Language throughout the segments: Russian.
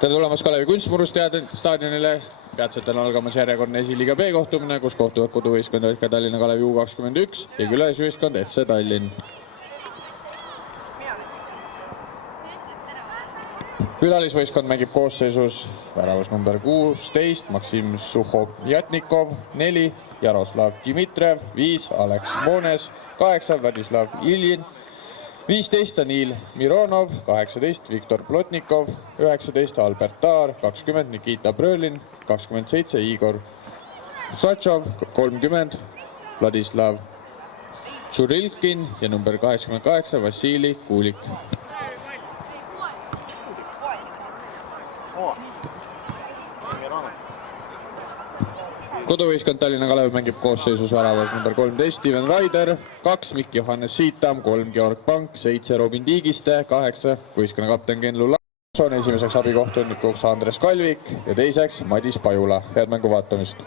Tere tulemast Kalevi kunstmurustaadionile. Peatselt on algamas järjekordne esiliiga B kohtumine, kus kohtuvad koduvõistkond FK Tallinna Kalevi U21 ja külalisvõistkond FC Tallinn. Külalisvõistkond mängib koosseisus väravas number 16 Maksim Suhhov-Jatnikov, 4 Jaroslav Dimitrijev, 5 Alex Moones, 8 Vladislav Iljin, 15 Danil Mironov, 18 Viktor Plotnikov, 19 Albert Taar, 20 Nikita Brölin, 27 Igor Usatšov, 30 Vladislav Tšurilkin ja number 88 Vassili Kuulik. Koduvõistkond Tallinna Kalev mängib koosseisus väravas number 13 Steven Raider, 2 Mikk Johannes Siitam, 3 Georg Pank, 7 Robin Tiigiste, 8 võistkonna kapten Kenlu Laakson, esimeseks abikohtunikuks Andres Kalvik ja teiseks Madis Pajula. Head mängu vaatamist!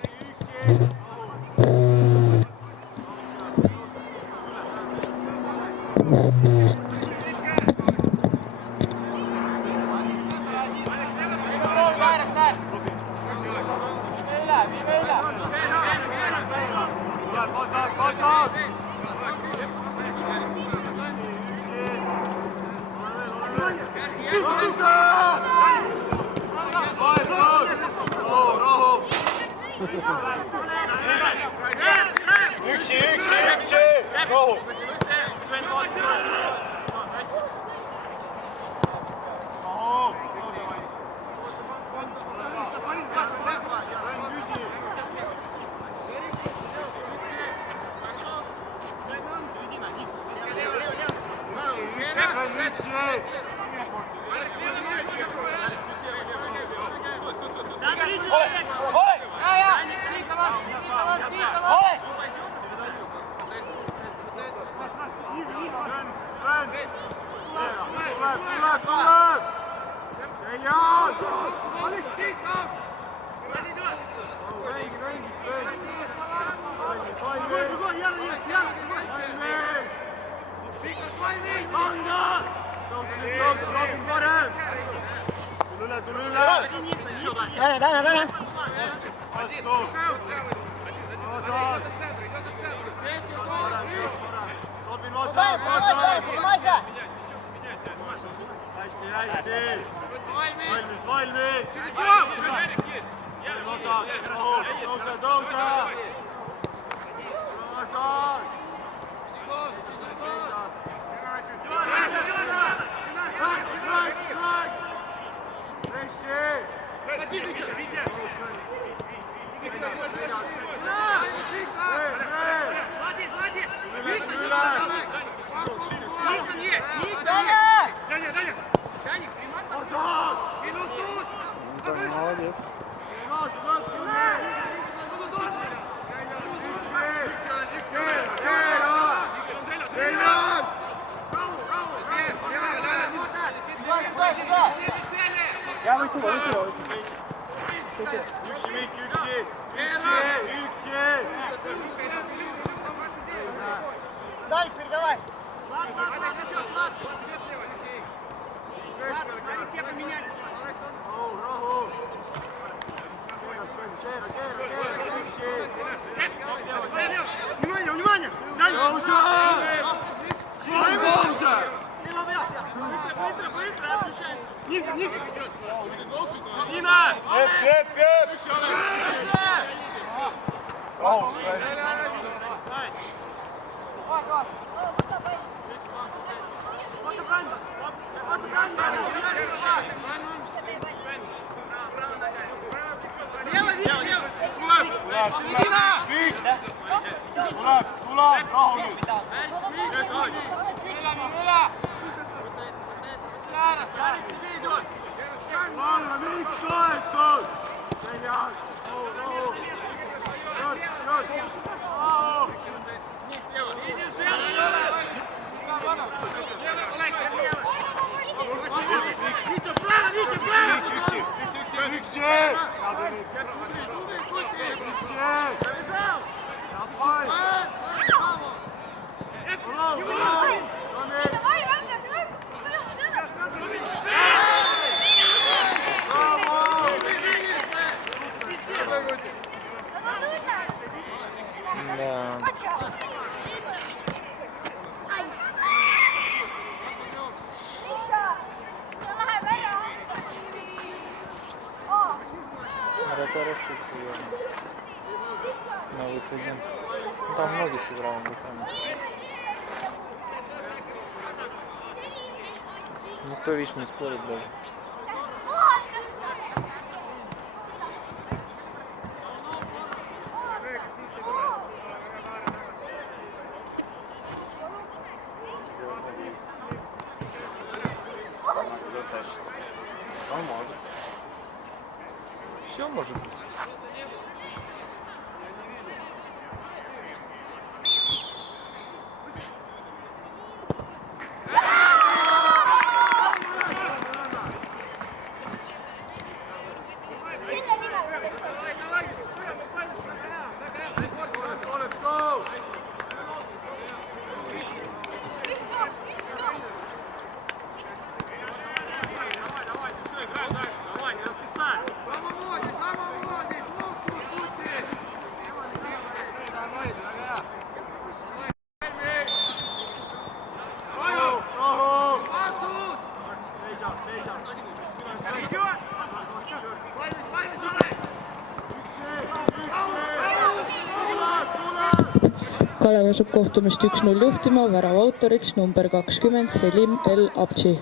Вратарь ошибся, на выходе. Ну, там многие сыграл буквально. Никто, видишь, не спорит даже. Все может быть. Kalev asub kohtumist 1-0 juhtima, värava autoriks number 20 Selim El Abci.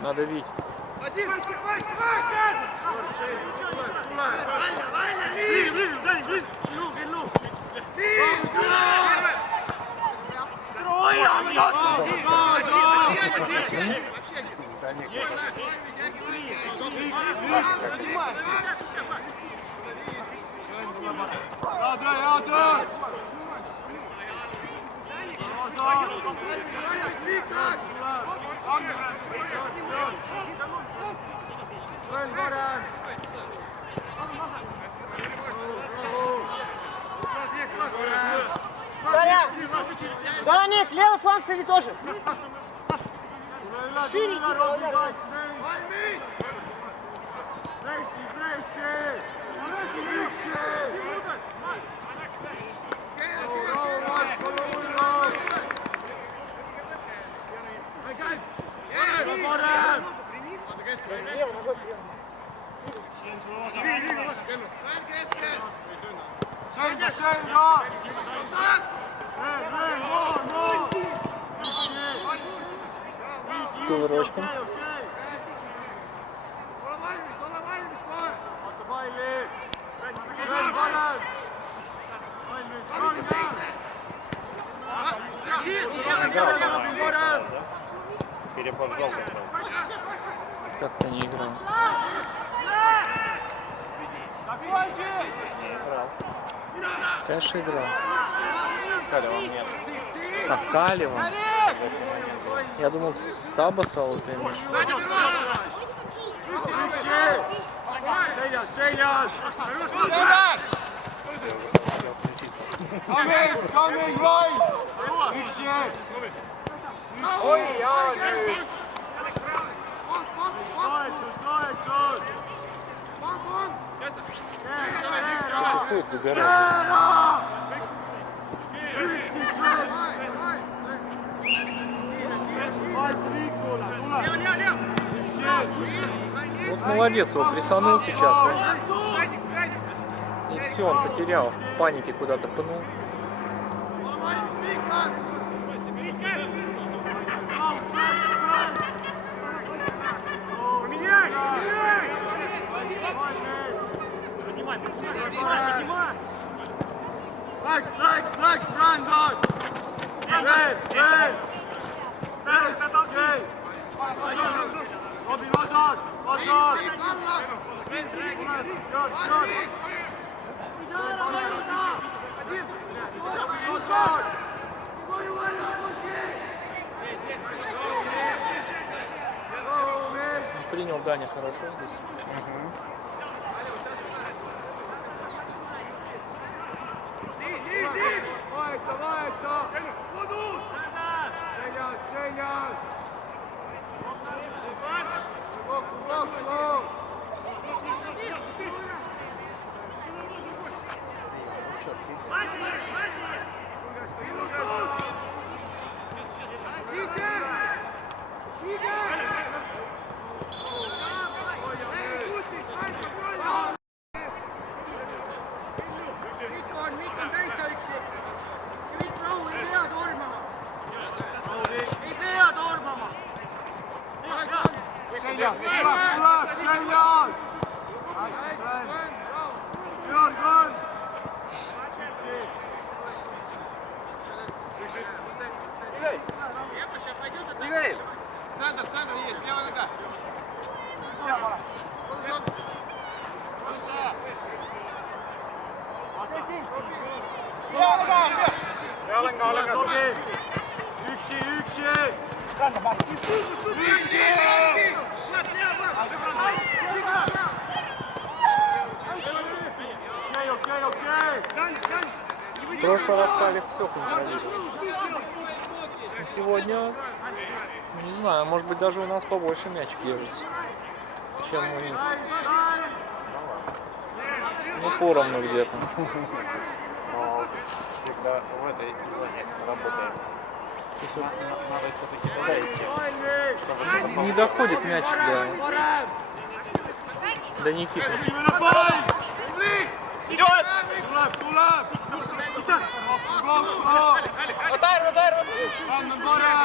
Надо бить. Да, нет, левый фланг смотри тоже. Шире. С кувырочком. Переподжал. Как-то не играл. Конечно, играл. Скалил нет. А с Калевым? Я думал, с Табасовым ты имеешь в виду. Какой загораживание. Вот молодец, его прессанул сейчас. И все, он потерял. В панике куда-то пнул. Принял Даня хорошо здесь. В прошлый раз Калик все контролировал. Сегодня, не знаю, может быть даже у нас побольше мячик держится, чем у них. Ну, поровну где-то. Но всегда в этой зоне работаем. Если Надо все-таки туда идти, чтобы что-то не доходит мячик до Никиты.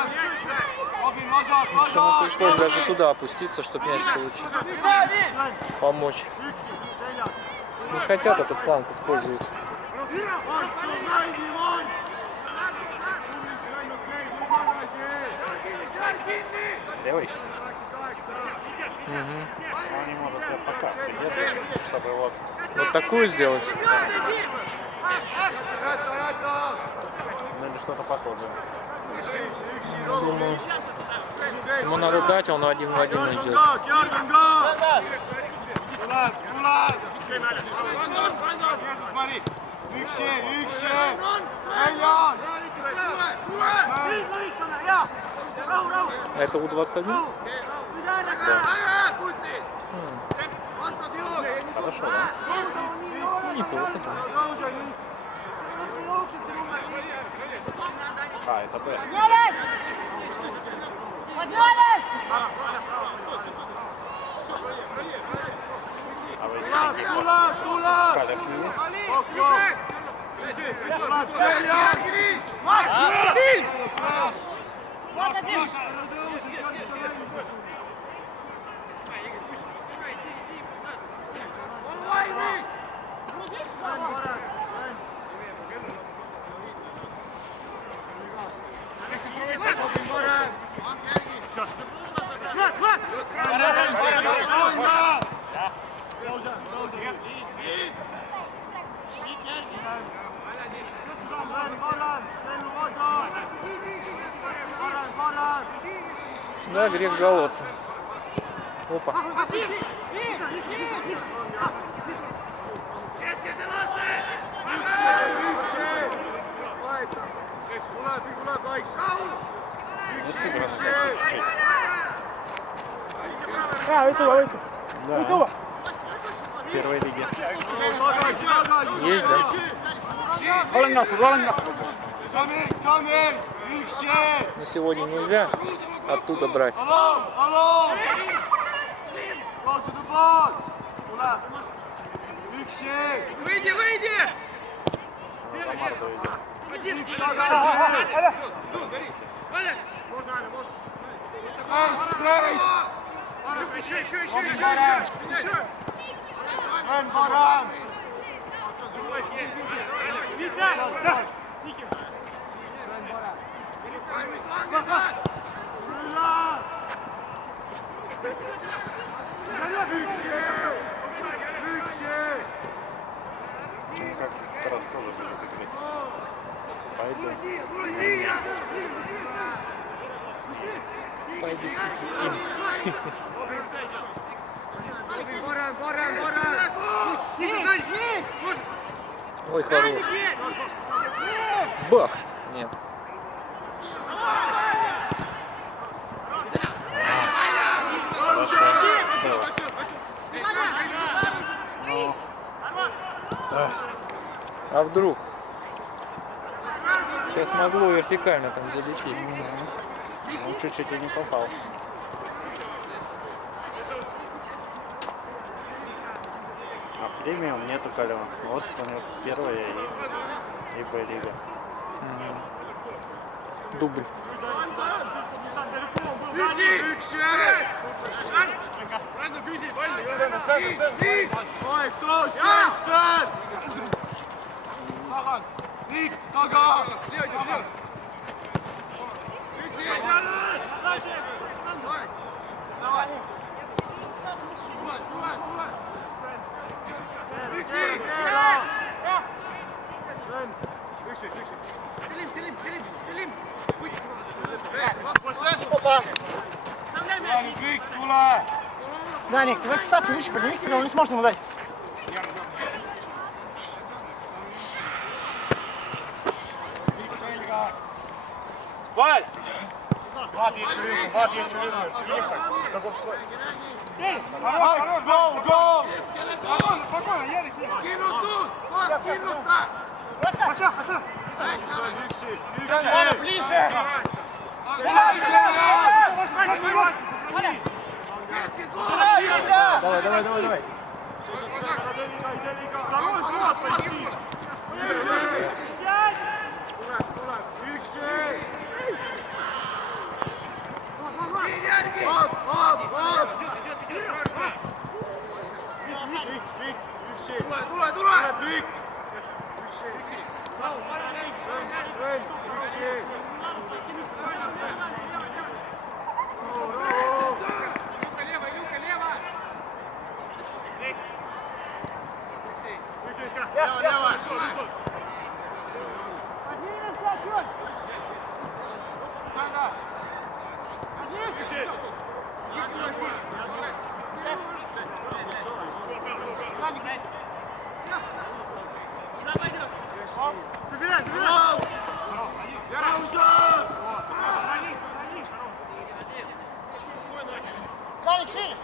Rotar. Ему пришлось даже туда опуститься, чтобы мяч получить. Помочь. Не хотят этот фланг использовать. Левый? Он не может пока придерживать, чтобы вот... Вот такую сделать. Ну или что-то похожее. Думаю, ему надо дать, а он один в один идет. А это У-21? Да. Хорошо, да? Ну, неплохо, да. А, это Б. А вы синий калер есть? Да, грех жаловаться. Опа. Не сыграно чуть-чуть. Да. В первой лиге. Есть, да? Но сегодня нельзя оттуда брать. Выйди, выйди! Самар доведет. Еще! Ну, как раз тоже будет играть. Поэтому... Пойди Сити Тим. Ой, хорош. Бах! Нет. А вдруг? Сейчас могло вертикально там залететь. Ну, чуть-чуть и не попал. А премиум нету колен. Вот у него первая и Б-лига. Дубль. Даник, ты в этой ситуации выше поднимись, тогда он не сможет ему дать. Вась! Влад есть ширину, Влад есть ширину. Видишь так? В каком слое? Хорош, гол, гол! Спокойно, Ярик. Паша, Паша. Ближе! Давай, давай, давай, давай. Даник, шире!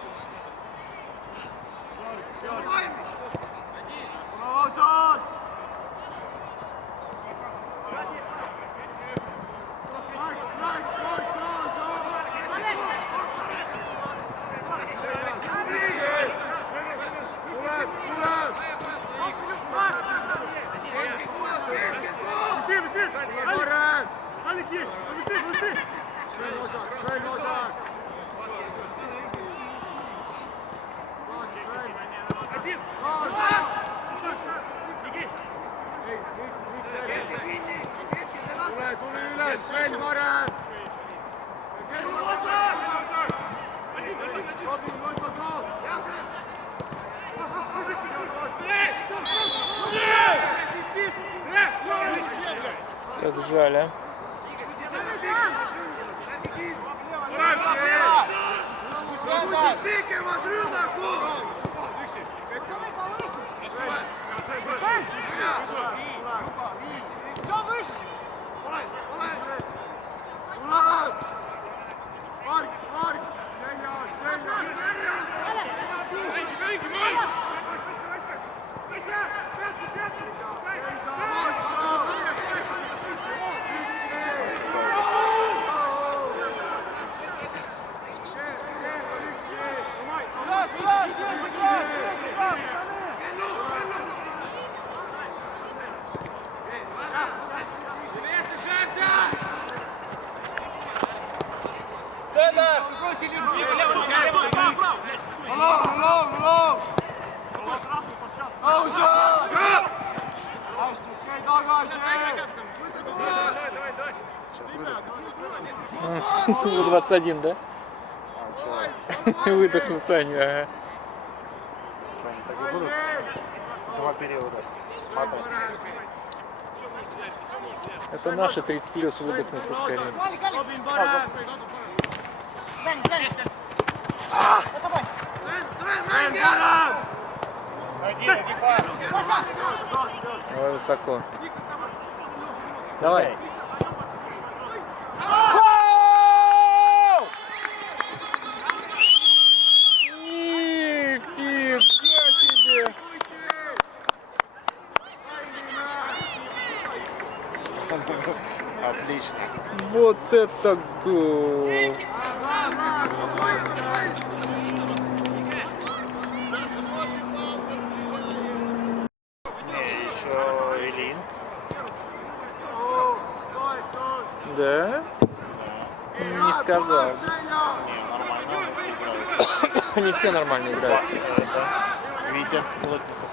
Отжали. У 21, да? Выдохнул Саня. Ага. Так и будут. Два периода. Это наши 30 плюс выдохнутся скорее. Даник, Даник! Это бой! Давай высоко. Давай. Нифига себе! Отлично. Вот это гол! Еще Илин. Да? Не сказал. Не, нормально он играет. Они все нормально играют. Это Витя Плотников.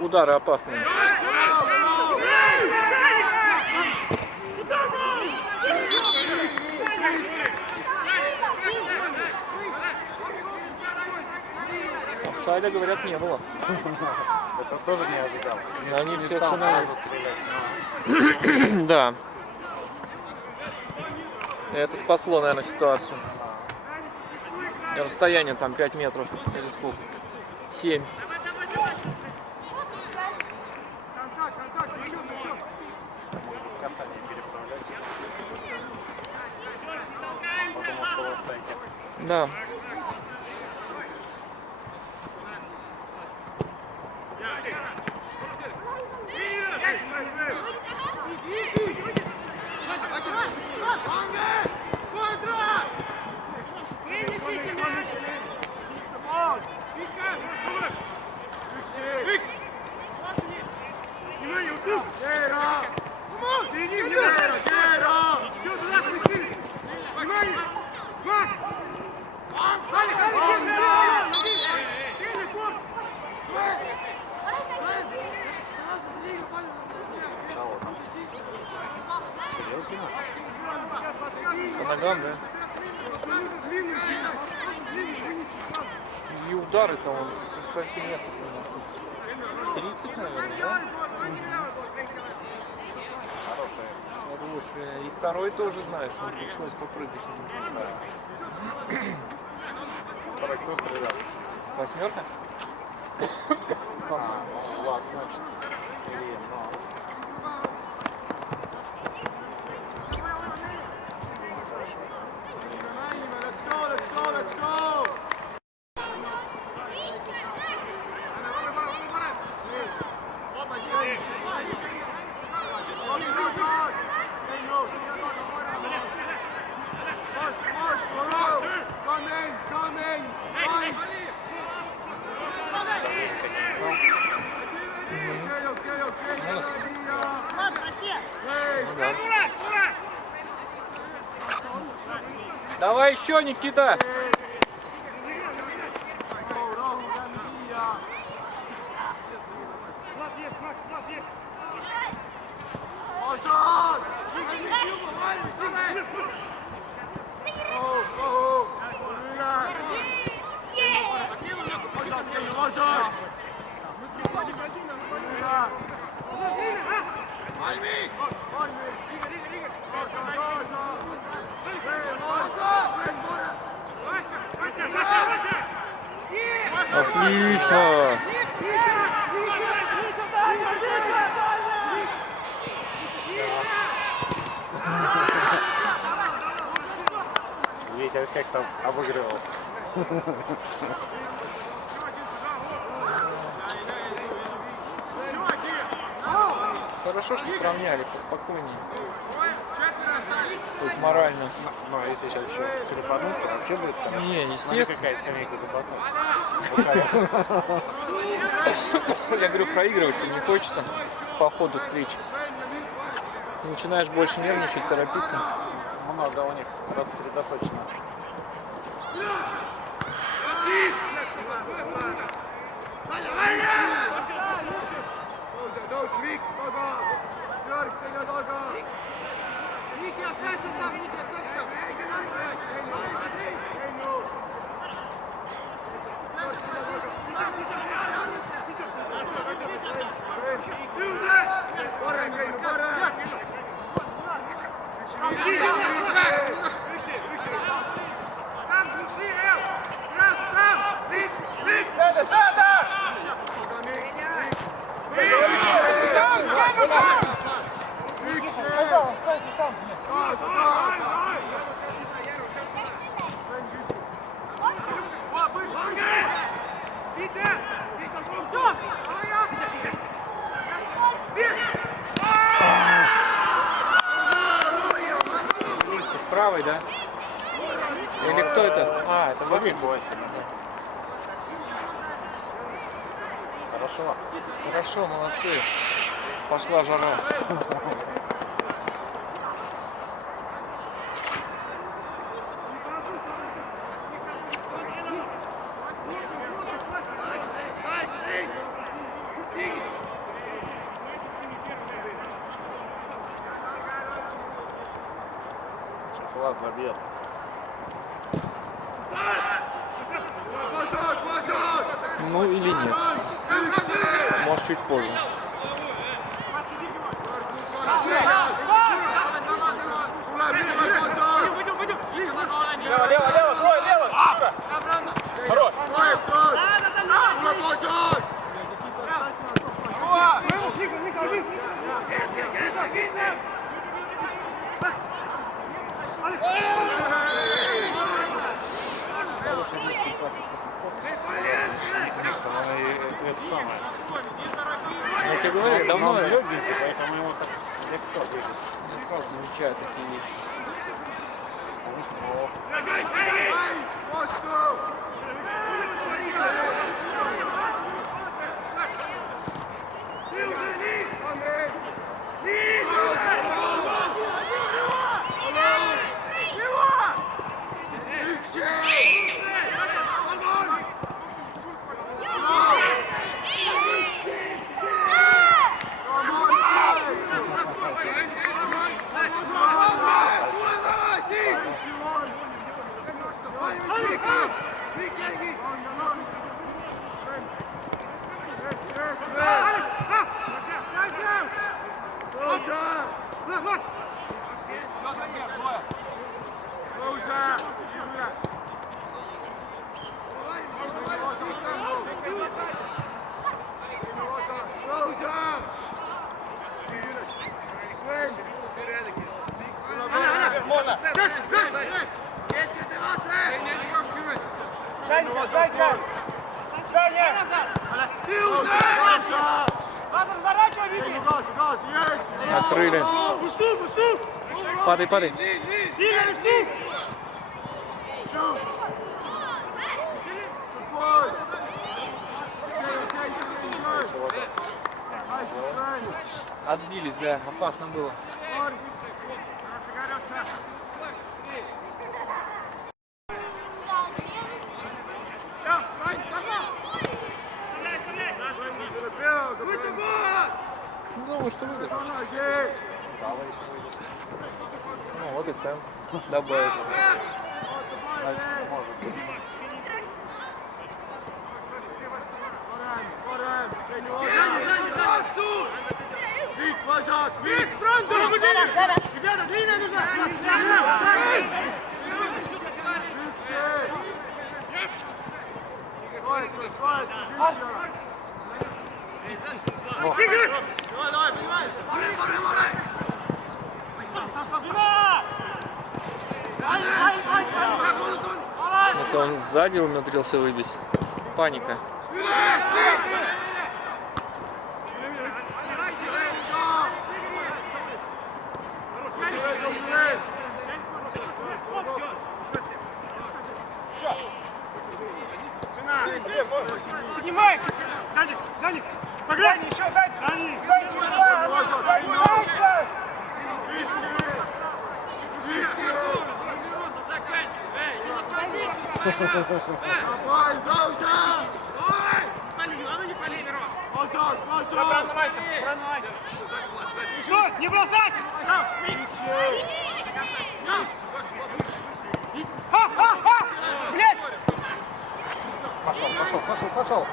удары опасные. Офсайда, говорят, не было. Это тоже не ожидал. Они Не все стал остановились. сразу стрелять. Да. Это спасло, наверное, ситуацию. Расстояние там 5 метров или сколько? 7. Касание переправлять. Подумал, что в офсайде. Да. По ногам, да? И удары-то он со скольки метров у нас тут? 30, наверное, да? Хороший. И второй тоже, знаешь, он пришлось попрыгать с ним. Второй кто стрелял? 8? Влад, значит. Ильин, ну. Давай еще, Никита! Отлично! Ветер всех там обыгрывал. Хорошо, что сравняли, поспокойнее. Тут морально. Ну, а если сейчас еще крепанут, то вообще будет хорошо. Не, Смотри, естественно. какая скамейка запасная. Я говорю, проигрывать-то не хочется по ходу встречи. Начинаешь больше нервничать, торопиться. Много у них рассредоточено. С правой, да? Или кто это? А, это Васик. Хорошо. Хорошо, молодцы. Пошла жара. Влад забьет. Ну или нет. Может чуть позже. Лево, лево, лево, трое, лево! Хорош! Это самое. Я тебе говорю, давно я легенький, поэтому его так легко двигать. не сразу замечаю такие вещи. Открыли. Падай, падай. Отбились, да, опасно было. Думаю, что выиграл. Ну вот и темп добавится. Ребята, длинная нужна! Давай, понимаешь? Это он сзади умудрился выбить. Паника. Поднимайся! Даник, Даник! Поглянь еще, дай! Даник! Давай, Даша! Не бросайся! Блядь! Пошел.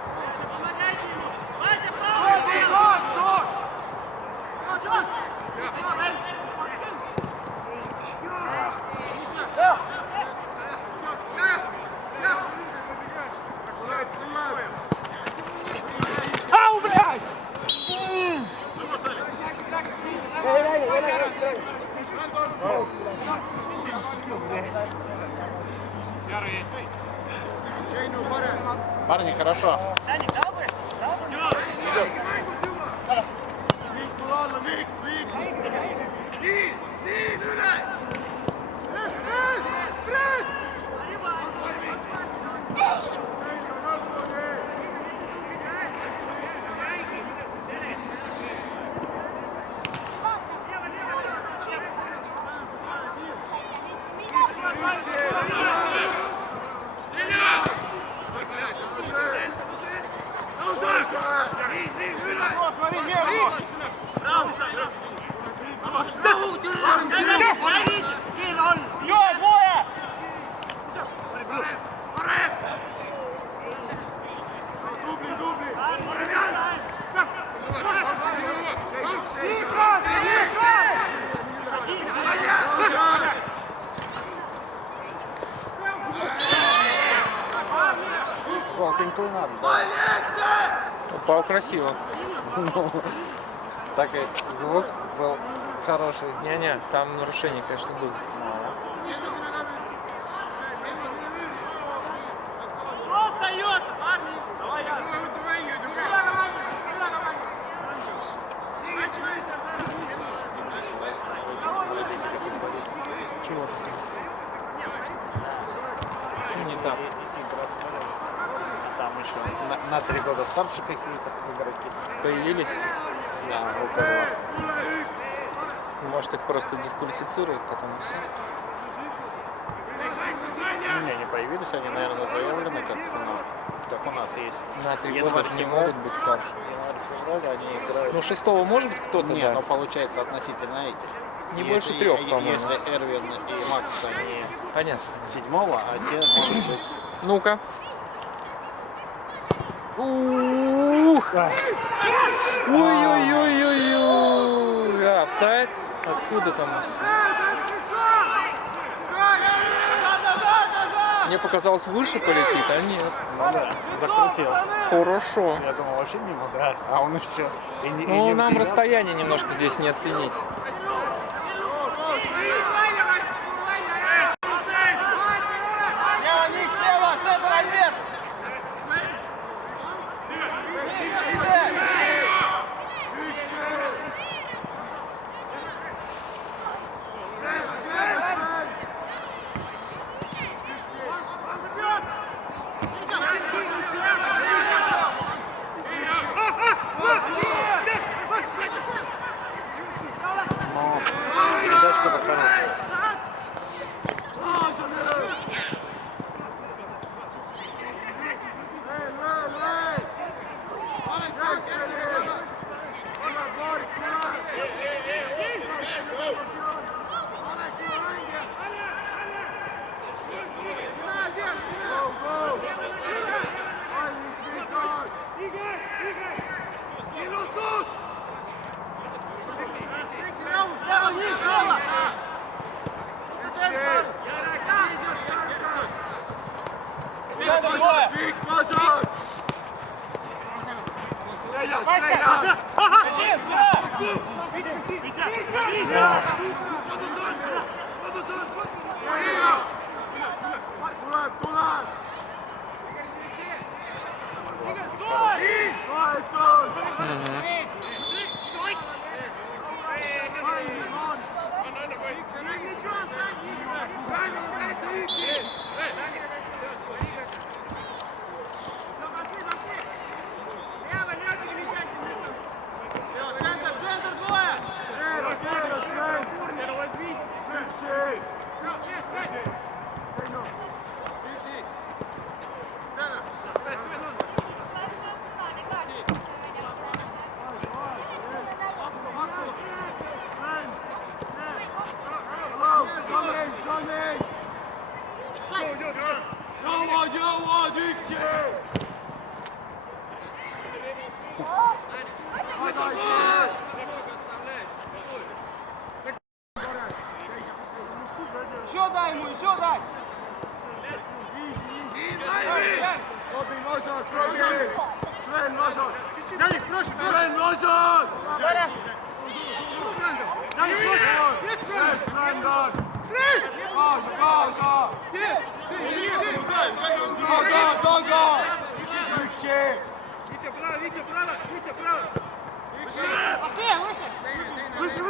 Ау, блядь! Парни, хорошо. то и надо, да. Упал красиво. Так и звук был хороший. Не-не, там нарушение, конечно, было. Чего? Что не так? Там еще на 3 года старше какие-то игроки. Появились? Да, около. Может, их просто дисквалифицируют потом и все. Не появились, они, наверное, заявлены, как у нас есть. На 3 Январь, года не февраль. могут быть старше. Январь-февраль они играют. Ну, 6-го может быть кто-то, Нет, да? но получается относительно этих. Не больше 3, по-моему. Если Эрвин и Макс, они Понятно. 7-го, а те, может быть... Ну-ка. Ух! Ой-ой-ой-ой-ой! А, офсайд? Откуда там? Мне показалось, выше полетит, а нет. Ну да, закрутил. Хорошо. Я думал, вообще не могу, да. А он еще... Ну, нам расстояние немножко здесь не оценить. Передачка-то хорошая. Еще дай ему, еще дай! Robin, назад, Robin! Sven, назад! Janik, proszę, Sven, назад! Janik, proszę! Jest, Brendan! Kaasa, kaasa! Doga! Üksi! Витя, право, Витя, право! Витя, право! Пошли, выше! Выше!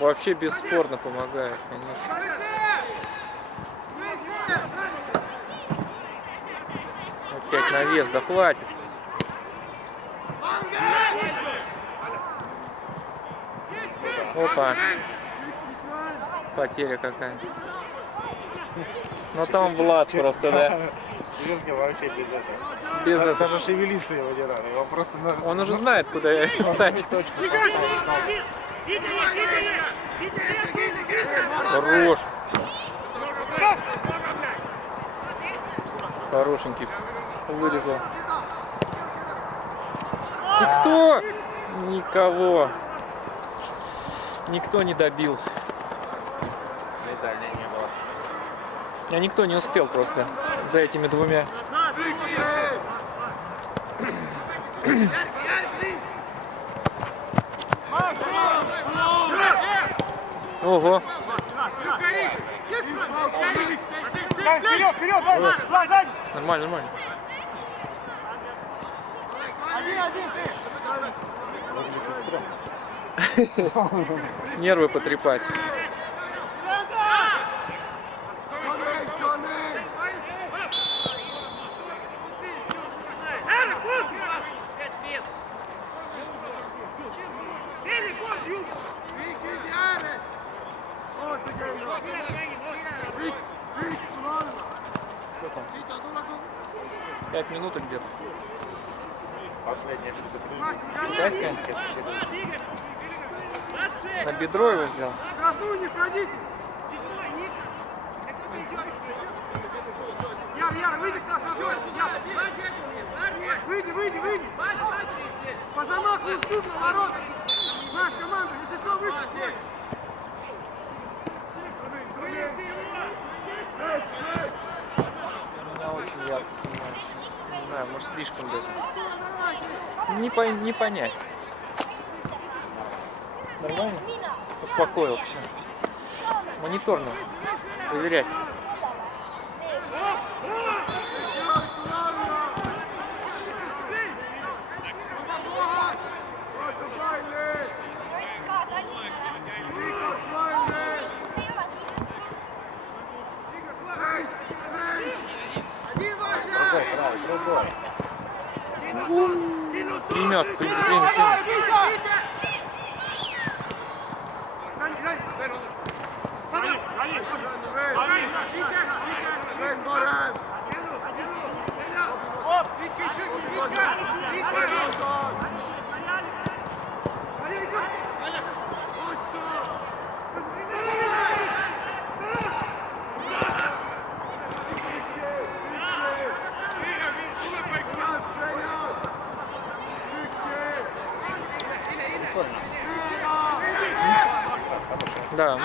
Вообще бесспорно помогает, конечно. Опять навес, да хватит. Опа. Потеря какая. Но там Влад просто, да, Вилки вообще без этого. без этого. Даже шевелиться его не надо. Его просто надо Он уже знает, куда встать. точку поставить. Хорош. Хорошенький. Вырезал. И кто? Никого. Никто не добил. Дальней не было. А никто не успел просто за этими двумя. Ого. Вперед, вперед, дай! Нормально, нормально. Нервы потрепать. Что там? 5 минут где-то. Последняя предупреждение. Китайская? На бедро его взял. Яр, выйди, выйди. По замаху и стук на ворот. Наш команда, если что, выйди. Меня очень ярко снимает сейчас. Не знаю, может слишком даже. Не понять. Нормально? Успокоился. Монитор нужно проверять. Другой. Примет. Да.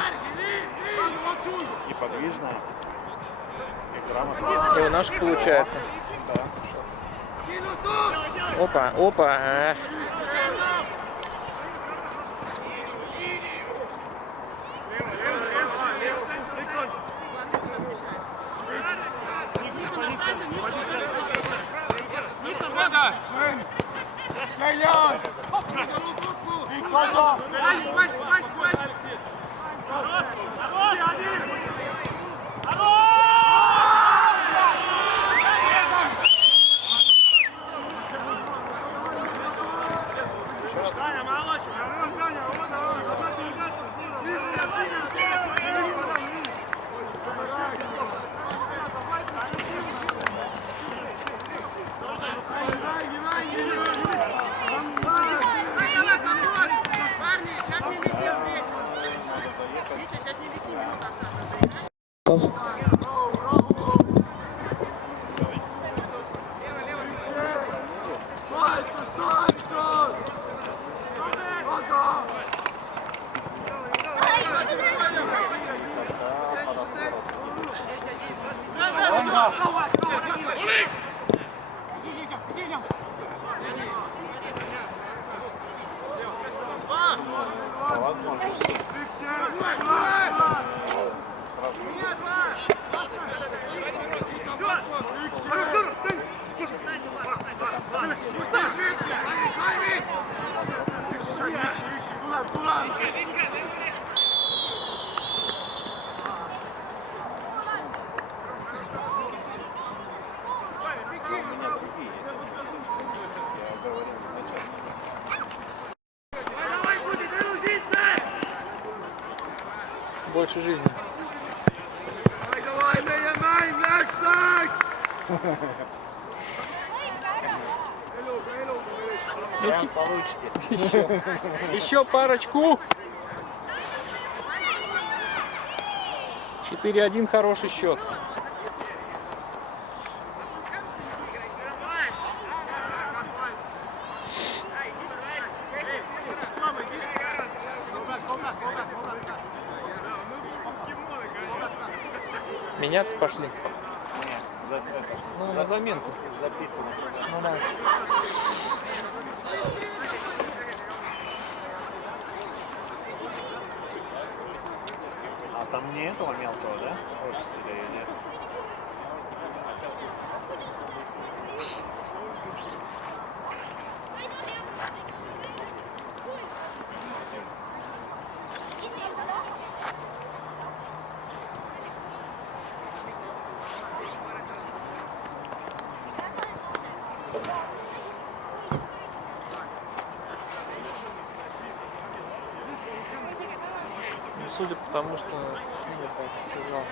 И подвижная, и грамотная. И у наших получается. Да. Опа. Эх. Больше жизни. Давай, Сейчас получите. Еще парочку. 4-1 хороший счет. Меняться пошли. Ну, на заменку. Записываем. Ну, да. А там не этого мелкого, да? Выпустили или нет? Ну, судя по тому, что я так сказал,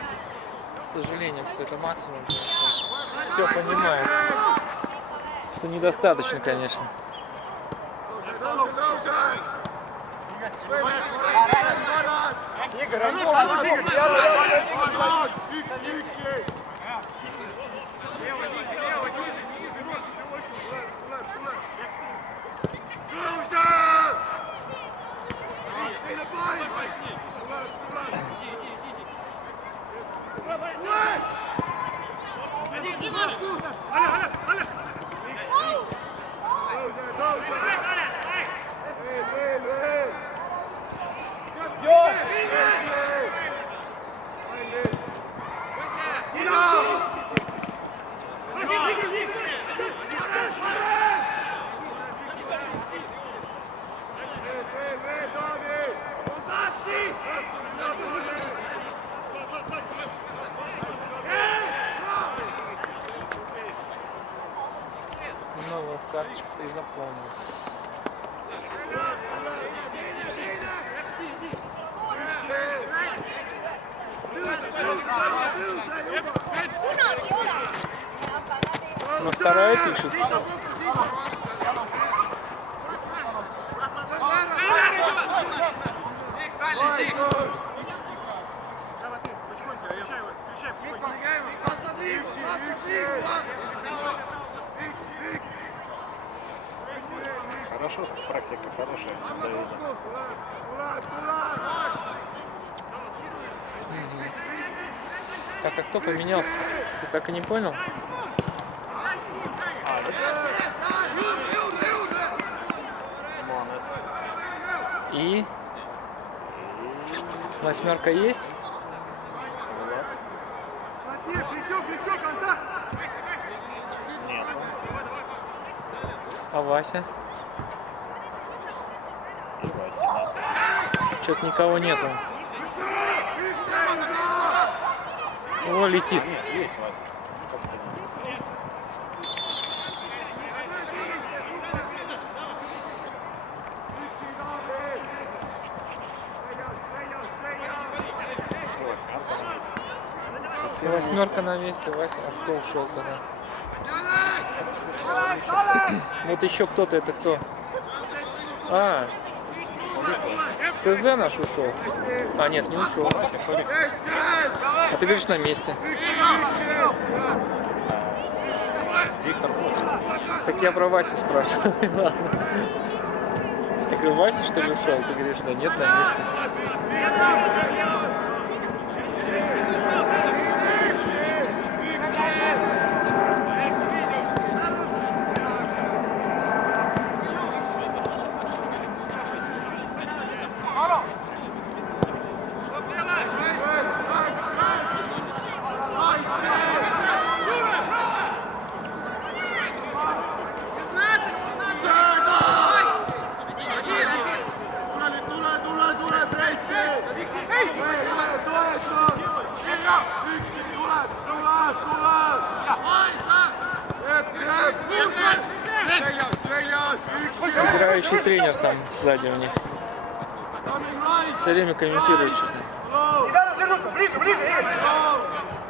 с сожалением, что это максимум, все понимает, что недостаточно, конечно. Ну вот, карточка-то и заполнилась. Ну, вторая пишет. Хорошо, так практика хорошая. Да, видно. Так, а кто поменялся-то? Ты так и не понял? Монес. И? Восьмерка есть? Нет. А Вася? И Вася нет. Что-то никого нету. О, летит. Нет, есть Вася. Восьмерка на месте. И восьмерка на месте, Вася. А кто ушел тогда? Вот еще кто-то, это кто? А, ЦЗ наш ушел. А, нет, не ушел. А ты говоришь на месте. Виктор Путин. Так я про Васю спрашиваю. Ладно. Я говорю, Вася что ли ушел? Ты говоришь, да нет, на месте. Играющий тренер там сзади у них. Все время комментирует что-то. Не надо развернуться, ближе, ближе,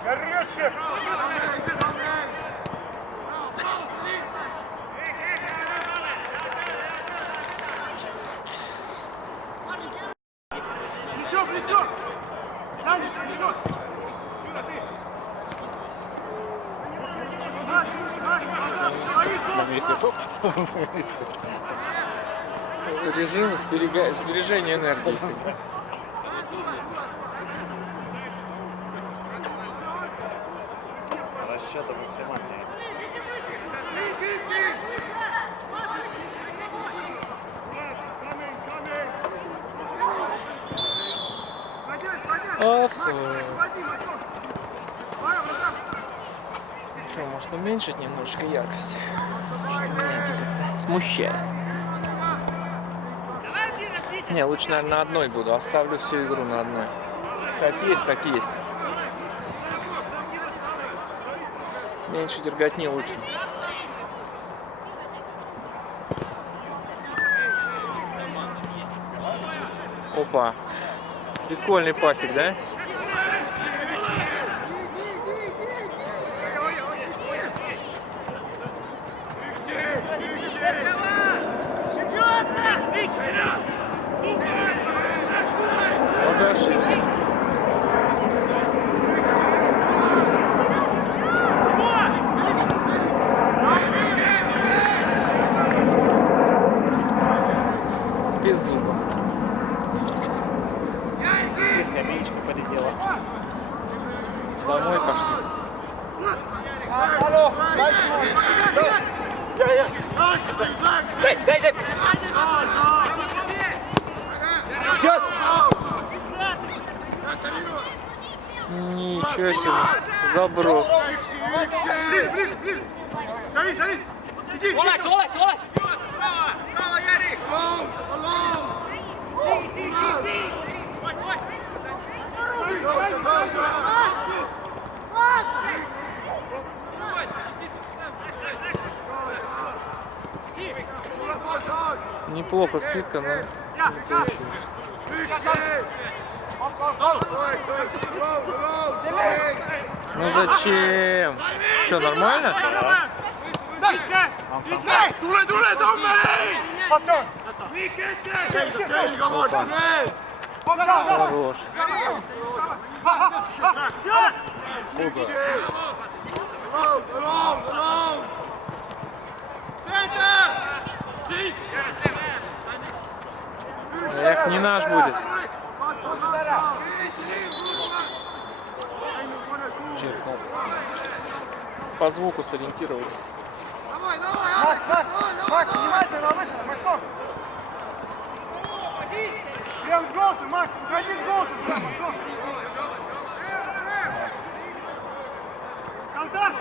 горячее. На месте топ. Режим сбережения энергии всегда. Расчеты максимальные. Офсайд. Что, может уменьшить немножко яркость? Что-то меня это как-то смущает. Не, лучше, наверное, на одной буду. Оставлю всю игру на одной. Как есть, так есть. Меньше дерготни лучше. Опа. Прикольный пасик, да? Вот и ошибся. Без зуба. И скамеечка полетела. Домой пошли. Ничего себе. Заброс. Неплохо скидка, но не получилось. Ну зачем? Что, нормально? Хорош. Эх, не наш будет. По звуку сориентировались. Макс, внимательно, вышел, Максом! Прям с голосом, Макс, уходи с голосом, Максом! Контакт!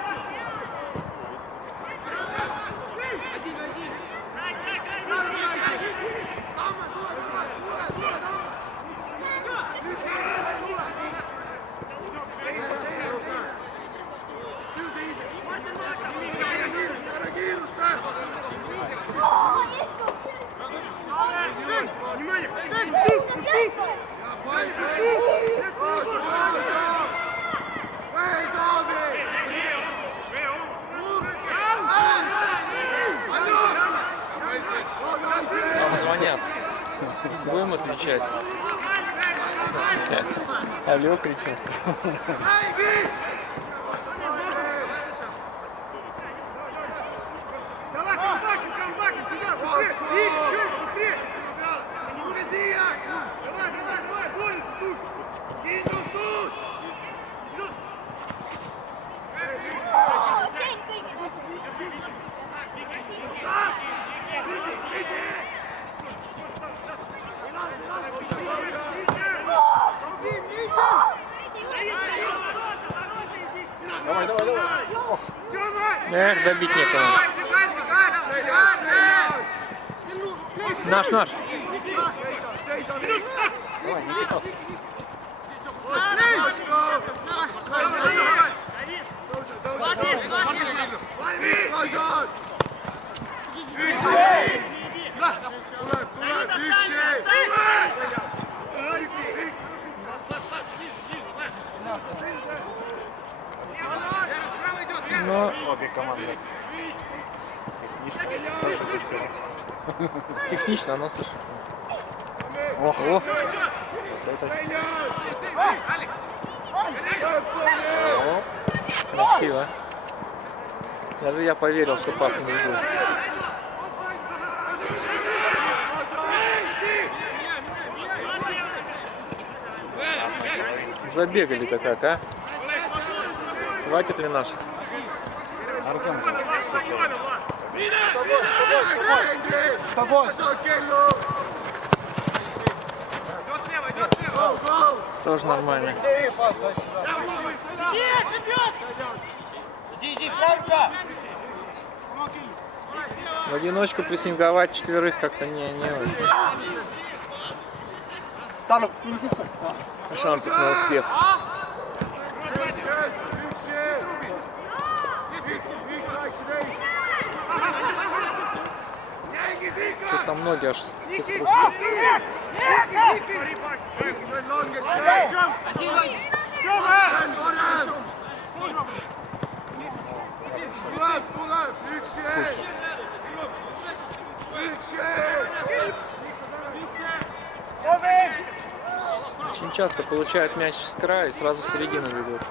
Нам звонят. Будем отвечать. Алло, кричу. Давай, камбаки, сюда, быстрее! Быстрее! Не угрози, давай, борись тут! Кинь тут! Давай, давай, давай. Эх, добить некому. Наш. Давай, Никитос. Но Обе команды. Технично, с ошибочками. технично, но слышь. О, красиво. Даже я поверил, что паса не будет. Забегали-то как, а? Хватит ли наших? Артем, С тобой! Тоже нормально. В одиночку прессинговать четверых как-то не очень. Шансов на успех. Что там ноги аж хрустят. Очень часто получают мяч с края и сразу в середину ведут.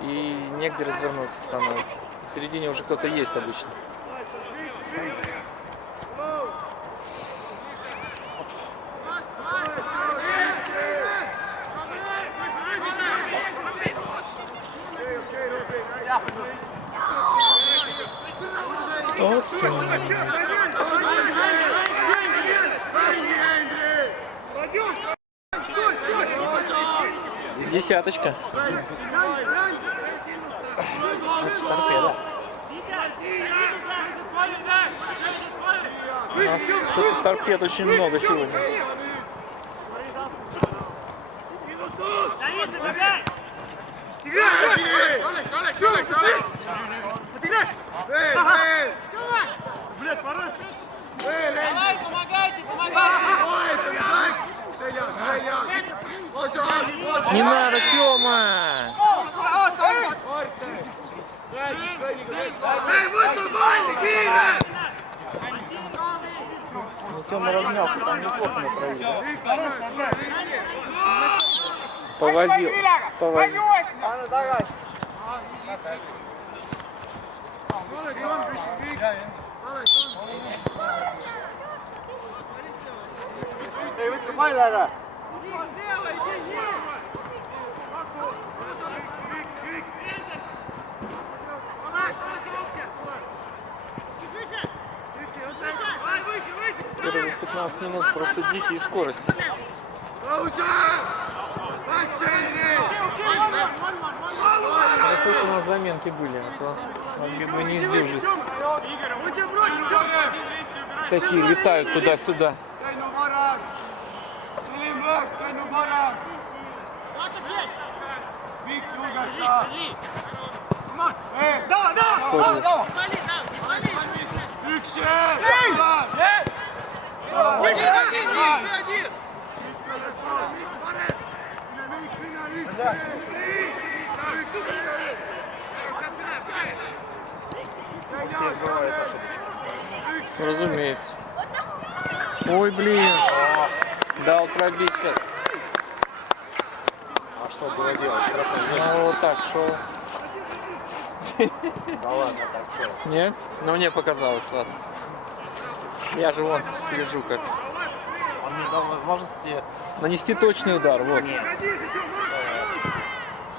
И негде развернуться становится. В середине уже кто-то есть обычно. Десяточка. торпеда. У нас что-то торпед очень много сегодня. Не надо, Тёма! Ну, Тёма размялся, там неплохо направили, да? Повозил. Первые 15 минут просто дикие скорости. Хоть у нас заменки были, а то могли бы не сдюжить. Такие летают туда-сюда. Разумеется. Ой, блин. Дал пробить сейчас. А что было делать? Ну вот так шел. Да ладно, так что. Не? Ну мне показалось, ладно. Я же вон слежу как. Он не дал возможности. Нанести точный удар, вот.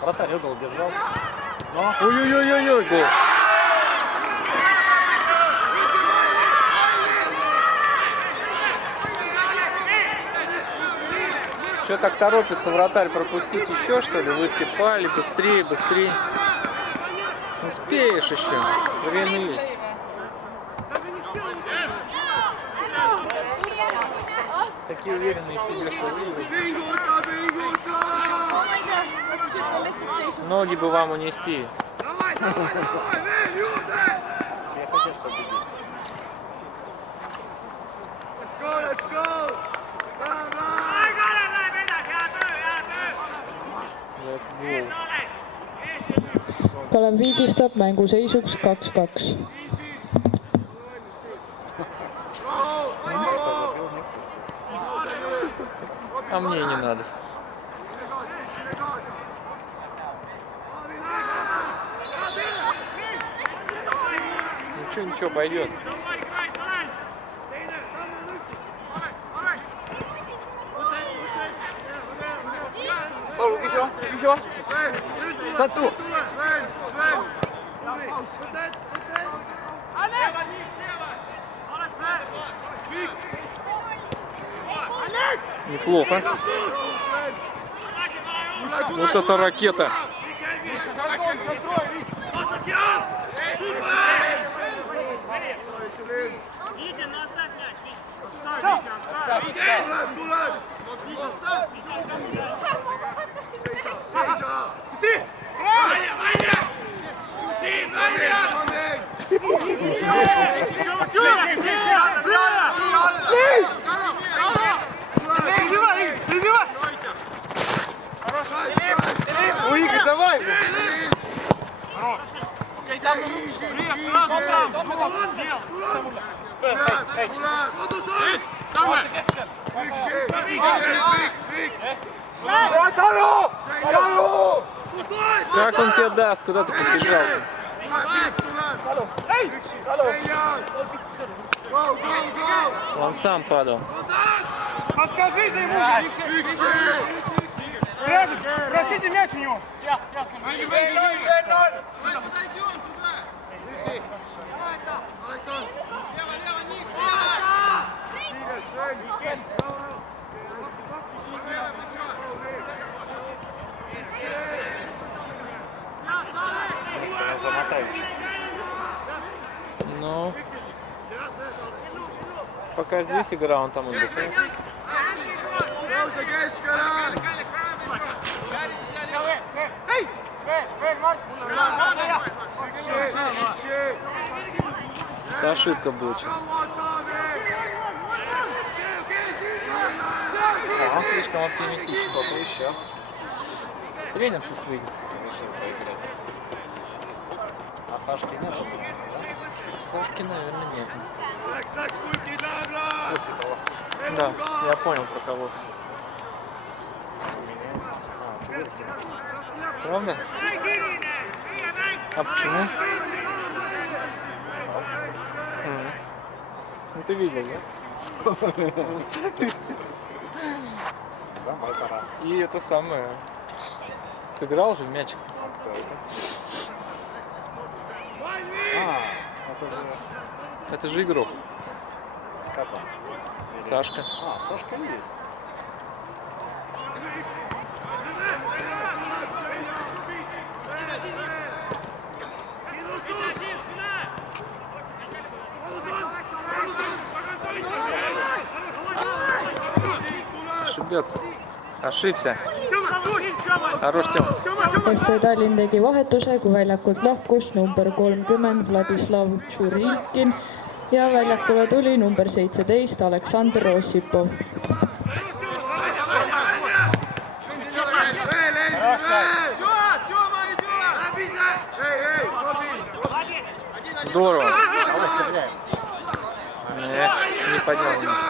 Вратарь угол держал. Но Ой-ой-ой-ой-ой, гол. Что так торопится вратарь пропустить еще, что ли? Вытки пали, быстрее, быстрее. Успеешь еще, время есть. Такие уверенные в себе, что выиграют. Ноги бы вам унести. Kalev viigistab mänguseisuks 2-2. А мне и не надо. Ничего, ничего, пойдет. Сату! Неплохо. Вот это ракета. У Игорь, давай! Как он тебе даст? Куда ты побежал? Он сам падал. Подскажите ему! Просите мяч у него! Ну, пока здесь игра, он там отдыхает. Это ошибка будет сейчас. Он слишком оптимистичен. Кто-то еще. Тренер сейчас выйдет. А Сашки нет? Сашки, наверное, нет. Осипова. Да, я понял про кого. Правда? А почему? Ну ты видел, да? Да, мой Тарас. И это самое. Сыграл же мячик. Кто это? Это же... Это же игрок. Как он? Сашка. А, Сашка есть. Ошибется. Ошибся. Хорош, Тём. FC Tallinn tegi vahetuse, kui väljakult lahkus number 30 Vladislav Tšurilkin ja väljakule tuli number 17 Aleksandr Ossipov. Здорово. Нет, не поднял немножко.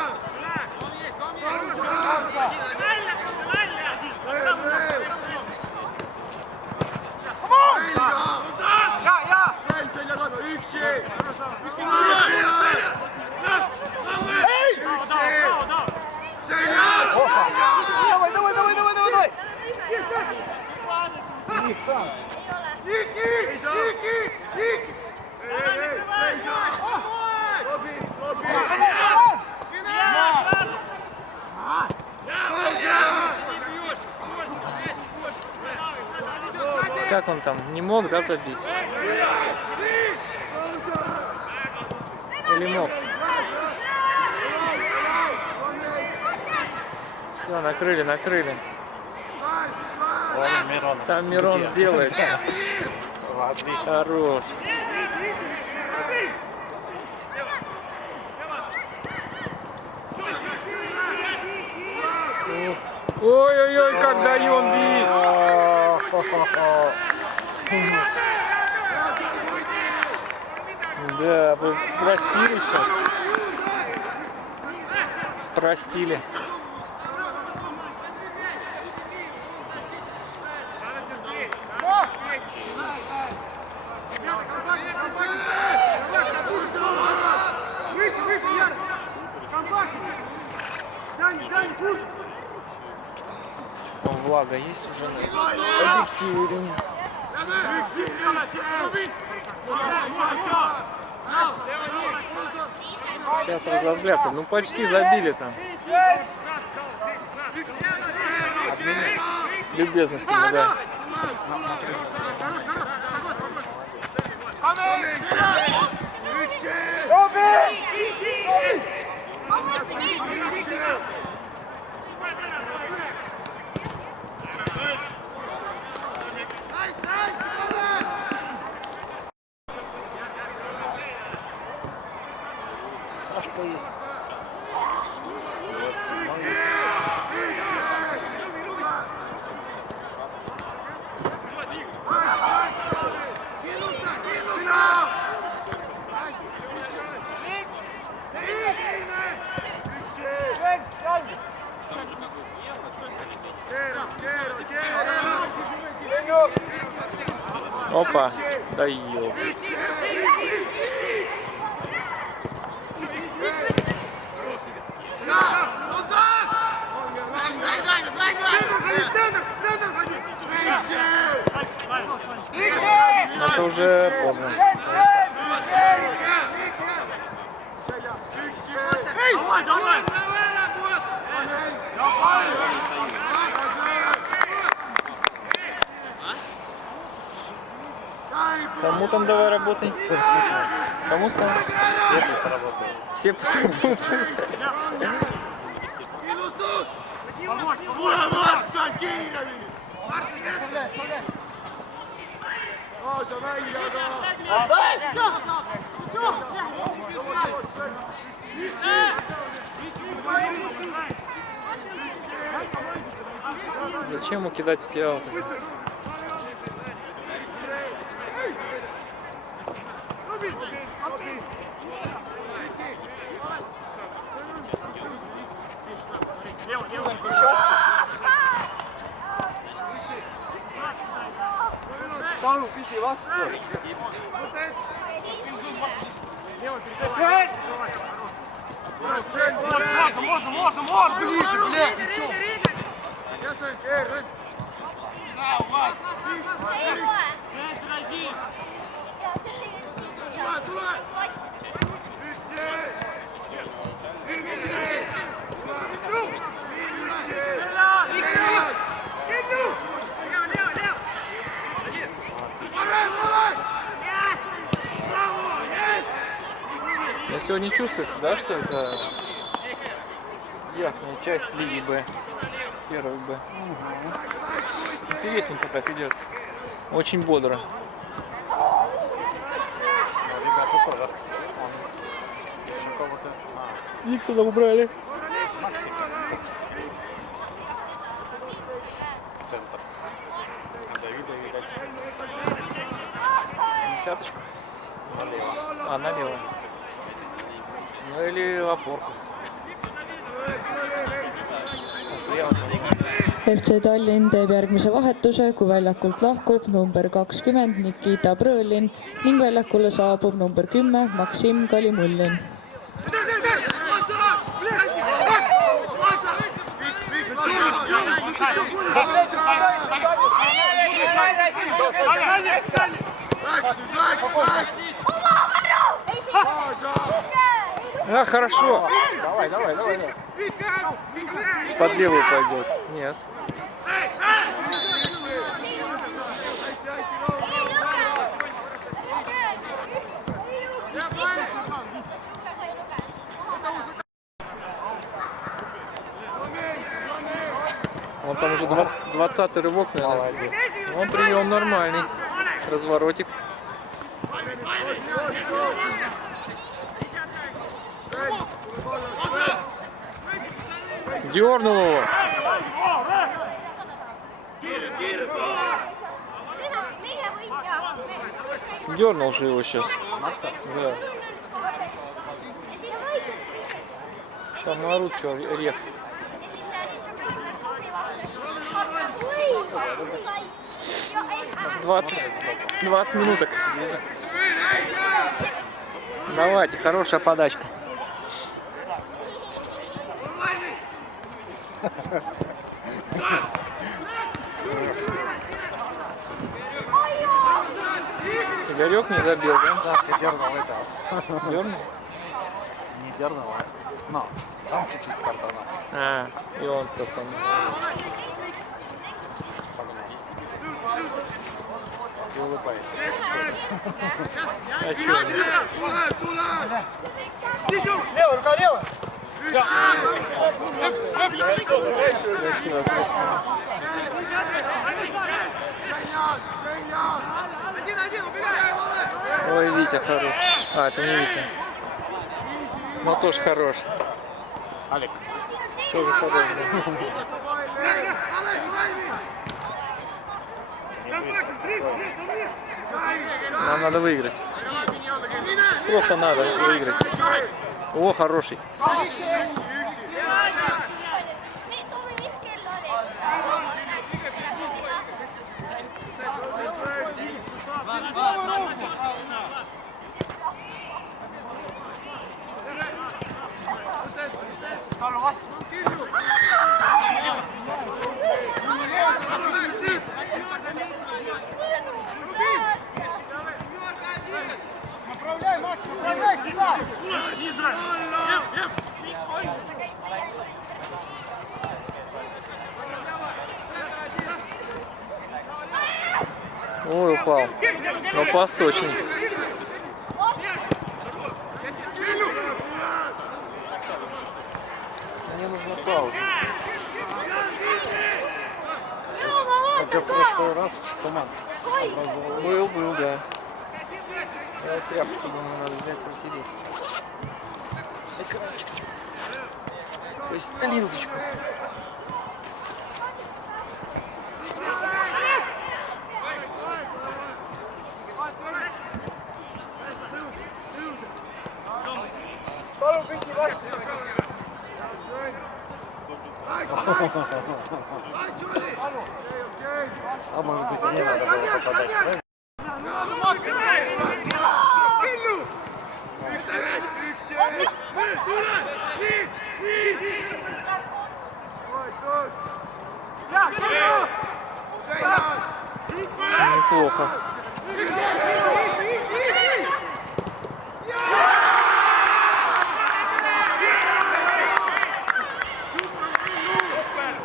Давай! Ник сам. Как он там? Не мог, да, забить? Или мог? Все, накрыли, накрыли. Мирон. Там Мирон сделает. Отлично. Хорош. Ой-ой-ой, как даём бить! Да, вы простили сейчас. Простили. Там влага есть уже на объективе или нет? Сейчас разозлятся. Ну почти забили там. Любезностями, да. Опа, да ёп. Это уже поздно. Кому там давай работай? Кому сказал? Все пусть работают. Все пусть работают. Зачем ему кидать эти ауты? Можно, ближе, блядь! Но сегодня чувствуется, да, что это верхняя часть лиги Б, первой Б. Интересненько так идет, очень бодро. Ребята тоже. Он кого-то... Диксона убрали. Максим. Центр. Давида, видать. Десяточку. Налево. А, налево. Ну или в опорку. FC Tallinn teeb järgmise vahetuse, kui väljakult lahkub number 20 Nikita Brõlin ning väljakule saabub number 10 Maksim Kalimullin. А, хорошо. Давай, давай, давай, давай. Под левую пойдет. Нет. Он там уже 20-й рывок, наверное. Ну, прием нормальный. Разворотик. Дернул его. Дернул же его сейчас. Да. Там наорут, что, реф. 20 минуток. Давайте, хорошая подачка. Игорек не забил, да? Да, ты дернул это. Дернул? Не дернул, а ну, сам чуть-чуть стартанул. А, и он стопанул. И улыбайся. А чё? Лево, рука лево. Красиво, красиво. Ой, Витя хорош. А, это не Витя. Но тоже хорош. Алик. Тоже хорош, да. Нам надо выиграть. Просто надо выиграть. О, хороший. Направляй, Макс, направляй, сюда. Ой, упал. Но пас точный. Мне нужна пауза. Как в прошлый раз туман. Был, да. Я вот тряпочку думаю, надо взять, протереть. То есть линзочку. А может быть и не надо было попадать, правильно? Неплохо.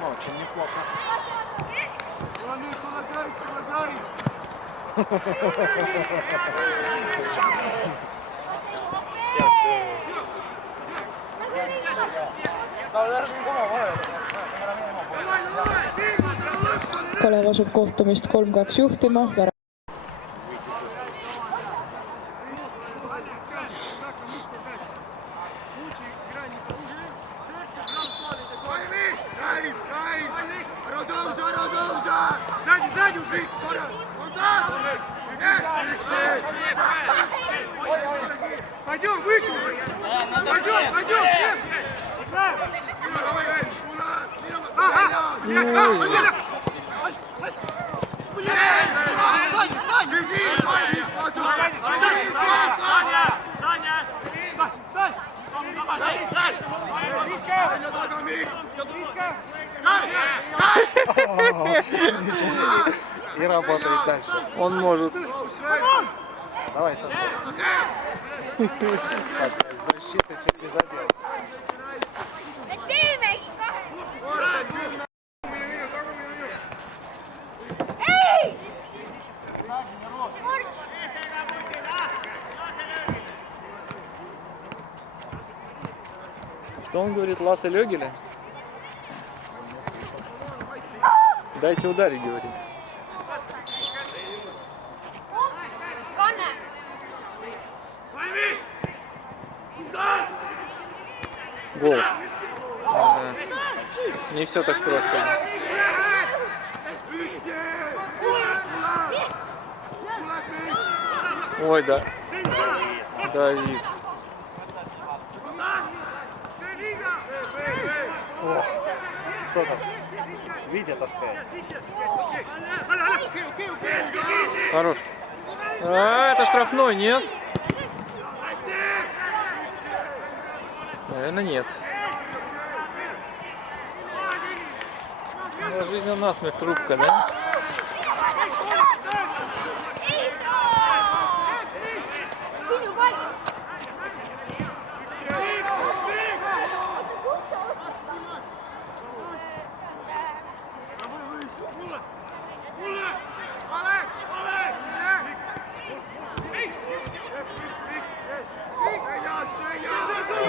Очень неплохо. Kalev asub kohtumist 3-2 juhtima. Сзади уже! Пойдем выше уже! Пойдем! И работает дальше. Он может. Давай, Сашка. Защита чуть не задел. Что он говорит, Ласса Лёгеля? Дайте ударить, говорит. Гол. Да. Не все так просто. Ой, да. Давид. Ох, кто там? Витя таскает. Хорош. А, это штрафной, нет? Наверное, нет. Жизнь у насмех трубка, да?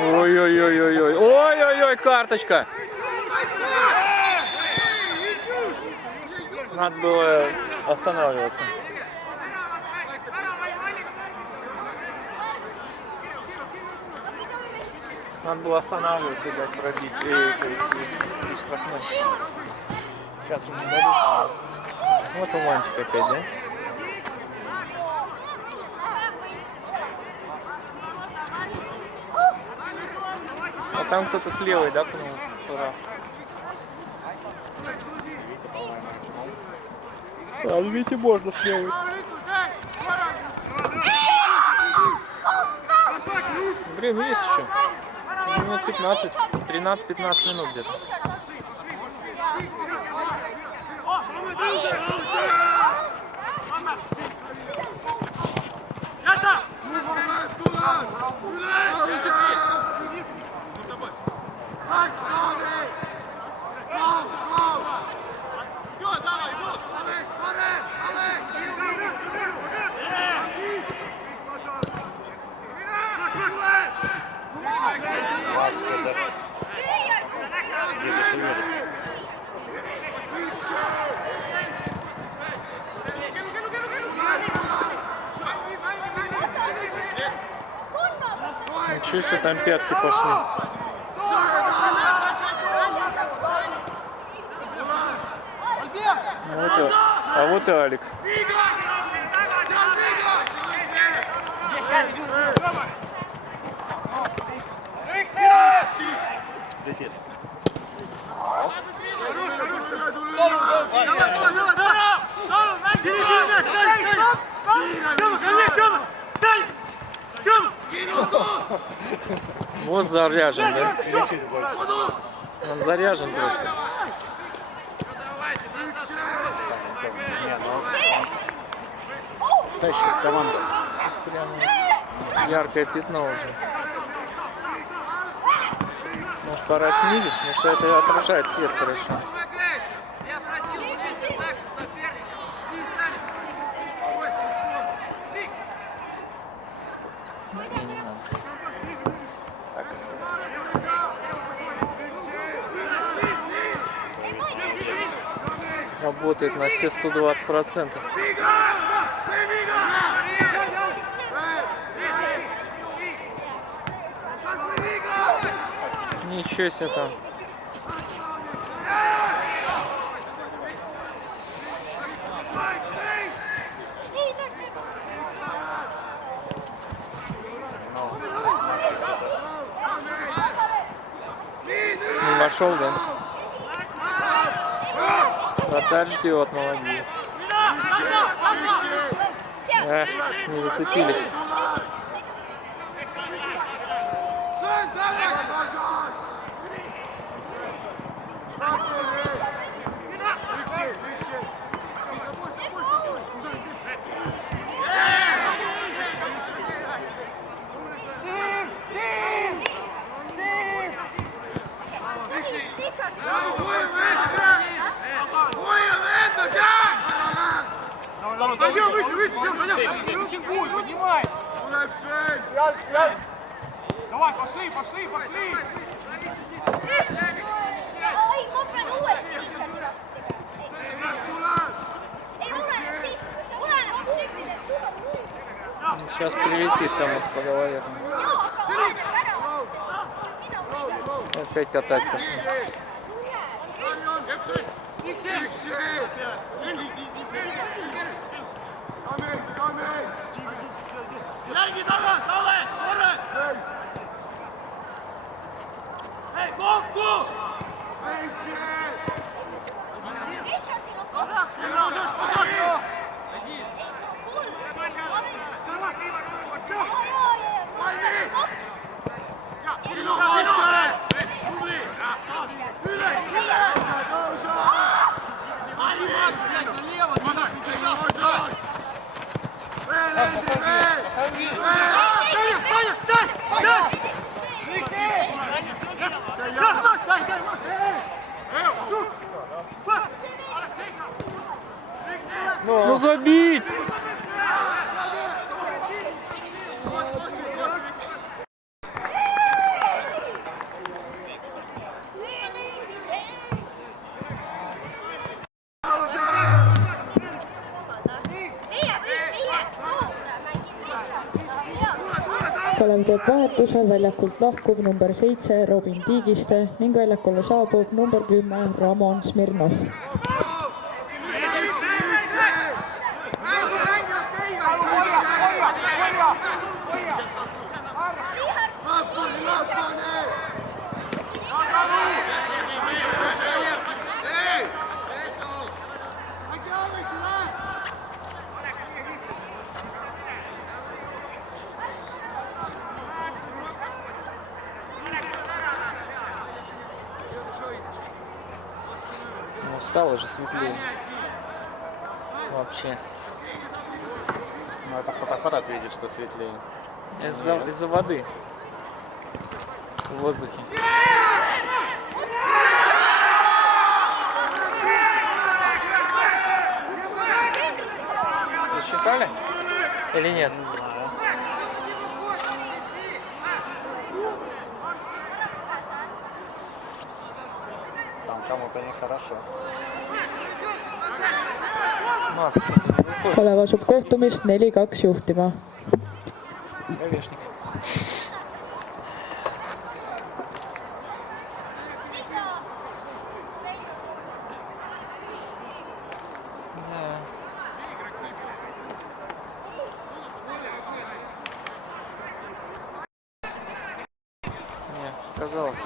Ой-ой-ой-ой-ой. Ой-ой-ой, карточка. Надо было останавливаться. Надо было останавливаться, дать пробить, то есть и штрафнуть. Сейчас уже не дадут. Вот уманчик опять, да? А там кто-то с левой, да, пнул? Справа. А, видите, можно с левой. Время есть еще. Минут 15, 13-15 минут где-то. Ничего себе, там пятки пошли. Вот, а вот и Алик. Летит. Вот заряжен, да? Он заряжен просто. Тащит команду. Прямо яркое пятно уже. Может, пора снизить, потому что это отражает свет хорошо. Не надо. Так оставим. Работает на все 120%. Ничего себе там. Не вошел, да? Вратарь ждет, молодец. Эх, не зацепились. Пойдем выше, выше, пойдем, будет, поднимай. Давай, пошли, пошли, пошли. Oi, ma pean uuesti Richardi vastu tegema. Ei oleneb siis, oleneb sügisest. Сейчас прилетит кому-то по голове. Jaa, aga oleneb väravatest, sest mina võidan. Опять катать пошли. Järgi taga, Kalle, korre! Hei, kokku! Richardil on kaks. Ei, no kolm. Jaa, kaks. забить! Kalev teeb vahetuse, väljakult lahkub number 7 Robin Tiigiste ning väljakule saabub number 10 Ramon Smirnov. Ну, стало же светлее. Вообще. Ну, это фотоаппарат видит, что светлее. Из-за воды. В воздухе. Засчитали? Или нет? Там кому-то нехорошо. Maat, что-то не выходит. Kalev asub kohtumist 4-2 juhtima. Говешник. Да. Не, казалось.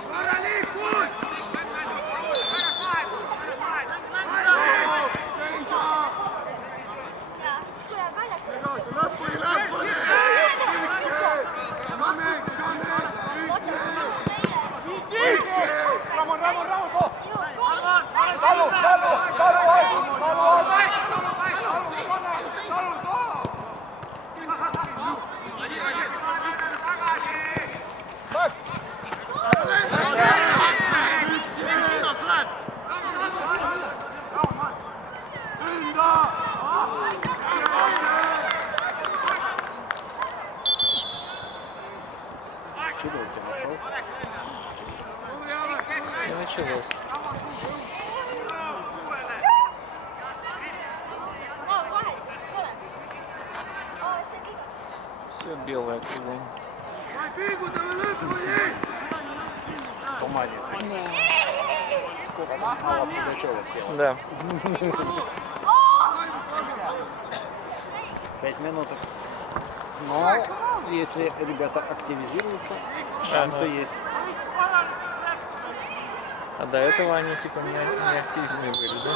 Чудо у тебя нашел. Не началось. Все белое кругом. Тумане. Сколько там мало Пугачёва пела. Да. 5 минут. Но если ребята активизируются, шансы есть. А до этого они типа не активны были, да?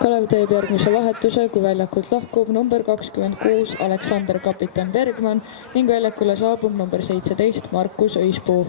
Kalev teeb järgmise vahetuse, kui väljakult lahkub number 26 Aleksander Kapitan Bergman ning väljakule saabub number 17 Markus Õispuu.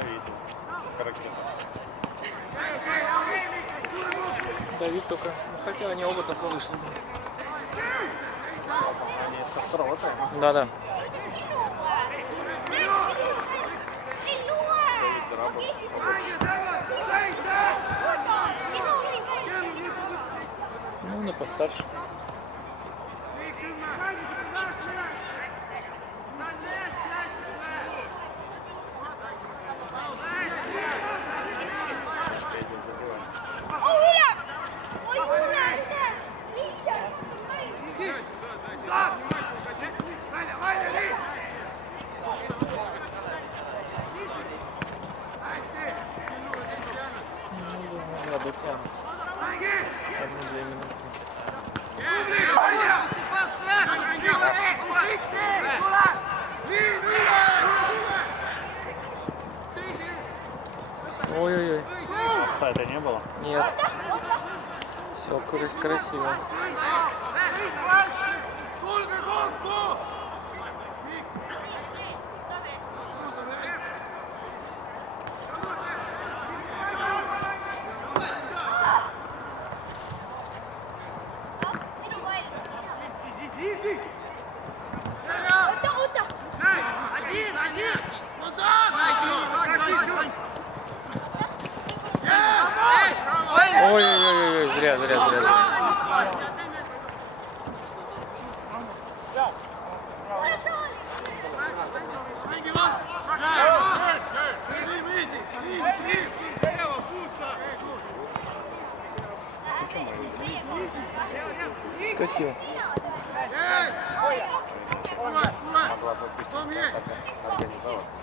Давид. Караксина. Давид только. Хотя они оба только вышли. Они со второго тайма. Да-да. Ну, на постарше. Я дотяну. 1-2 минутки. Ой-ой-ой. Офсайда не было. Нет. Все красиво. Ой-ой-ой, зря. Скосил. Могла бы быстренько организоваться.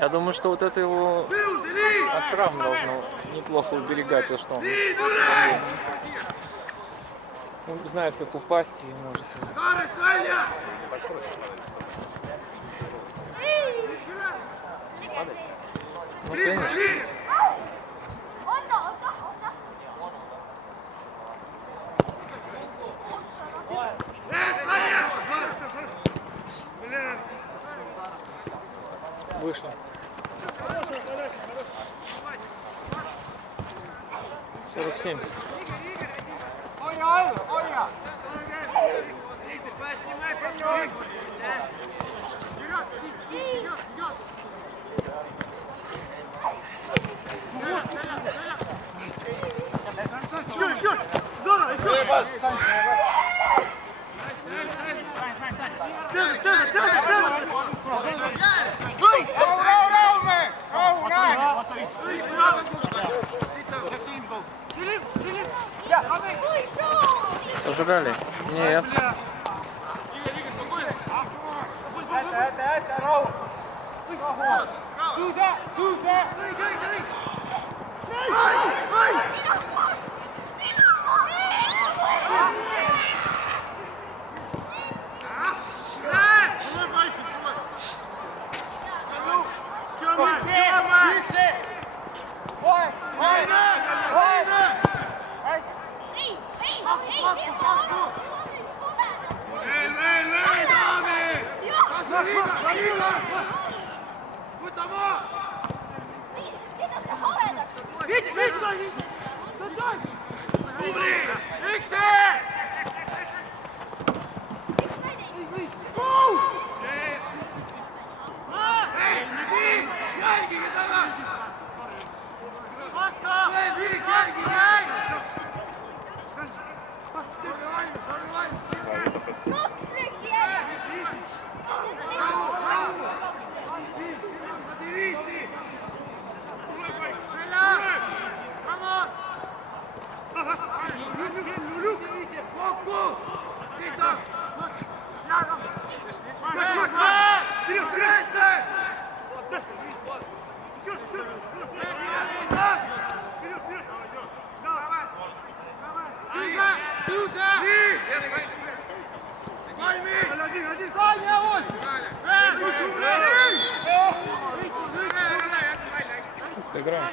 Я думаю, что вот это его от травм должно неплохо уберегать, то что он знает, как упасть и может. Ну, конечно. Вышло. 47. Еще! Здорово, еще! Целый! Сожрали? Нет. Иксе! kaks reki ära. Играем.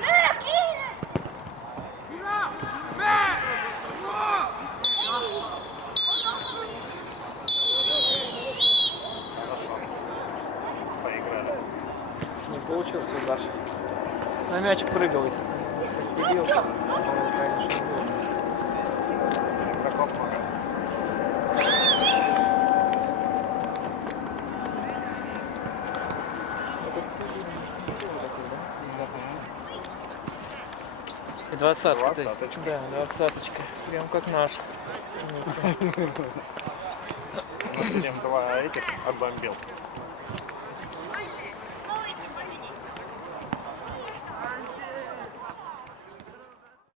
Löö kiiresti. Не получился удар сейчас. На мяч прыгал, если бы постелился. Конечно, не было. И двадцатка, то есть. Да, двадцаточка. Прям как наш. У нас 7-2 этих отбомбил.